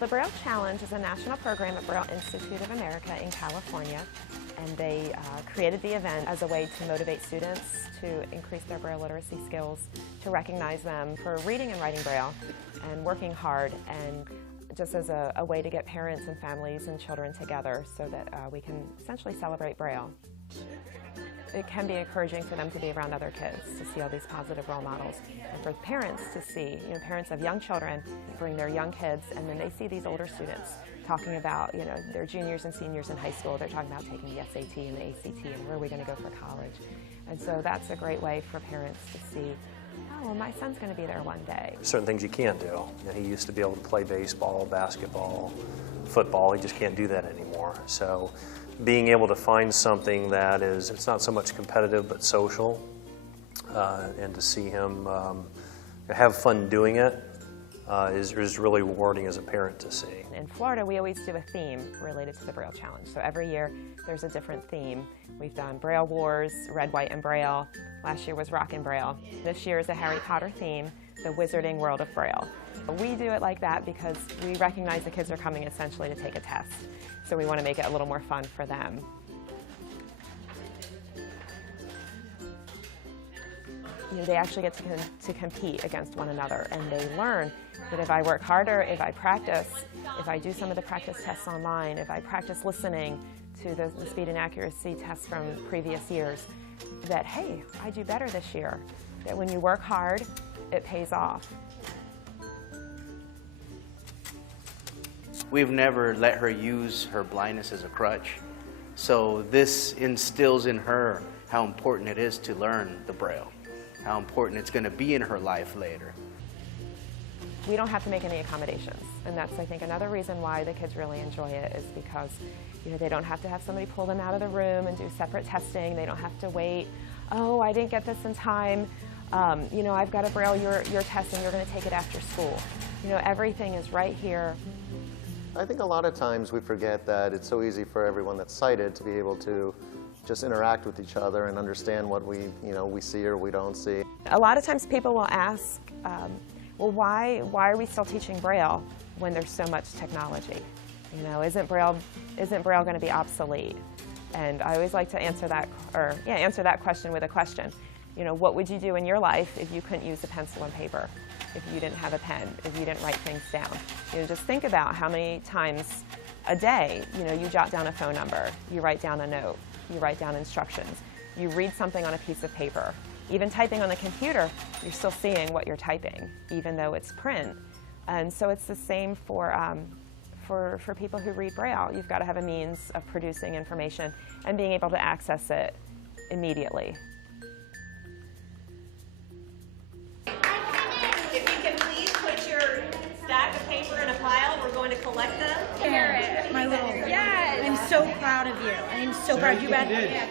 The Braille Challenge is a national program at Braille Institute of America in California, and they created the event as a way to motivate students to increase their Braille literacy skills, to recognize them for reading and writing Braille and working hard, and just as a way to get parents and families and children together so that we can essentially celebrate Braille. It can be encouraging for them to be around other kids, to see all these positive role models, and for parents to see, parents of young children bring their young kids, and then they see these older students talking about, their juniors and seniors in high school. They're talking about taking the SAT and the ACT and where are we going to go for college. And so that's a great way for parents to see, oh, well, my son's going to be there one day. Certain things you can't do. He used to be able to play baseball, basketball, football. He just can't do that anymore. So being able to find something that it's not so much competitive but social, and to see him have fun doing it is really rewarding as a parent to see. In Florida, we always do a theme related to the Braille Challenge. So every year there's a different theme. We've done Braille Wars, Red, White, and Braille. Last year was Rock and Braille. This year is a Harry Potter theme, the Wizarding World of Braille. We do it like that because we recognize the kids are coming essentially to take a test. So we want to make it a little more fun for them. They actually get to compete against one another, and they learn that if I work harder, if I practice, if I do some of the practice tests online, if I practice listening to the speed and accuracy tests from previous years, that, hey, I do better this year. That when you work hard, it pays off. We've never let her use her blindness as a crutch. So this instills in her how important it is to learn the Braille, how important it's going to be in her life later. We don't have to make any accommodations, and that's, I think, another reason why the kids really enjoy it is because they don't have to have somebody pull them out of the room and do separate testing. They don't have to wait, oh, I didn't get this in time. I've got to Braille your test and you're going to take it after school. Everything is right here. I think a lot of times we forget that it's so easy for everyone that's sighted to be able to just interact with each other and understand what we see or we don't see. A lot of times people will ask, well, why are we still teaching Braille when there's so much technology? Isn't Braille going to be obsolete? And I always like to answer that question with a question. What would you do in your life if you couldn't use a pencil and paper? If you didn't have a pen, if you didn't write things down? Just think about how many times a day, you jot down a phone number, you write down a note, you write down instructions, you read something on a piece of paper. Even typing on the computer, you're still seeing what you're typing, even though it's print. And so it's the same for people who read Braille. You've got to have a means of producing information and being able to access it immediately. If you can please put your stack of paper in a pile, we're going to collect them. Carrot, my little. Yes. I'm so proud of you. I'm so proud you read.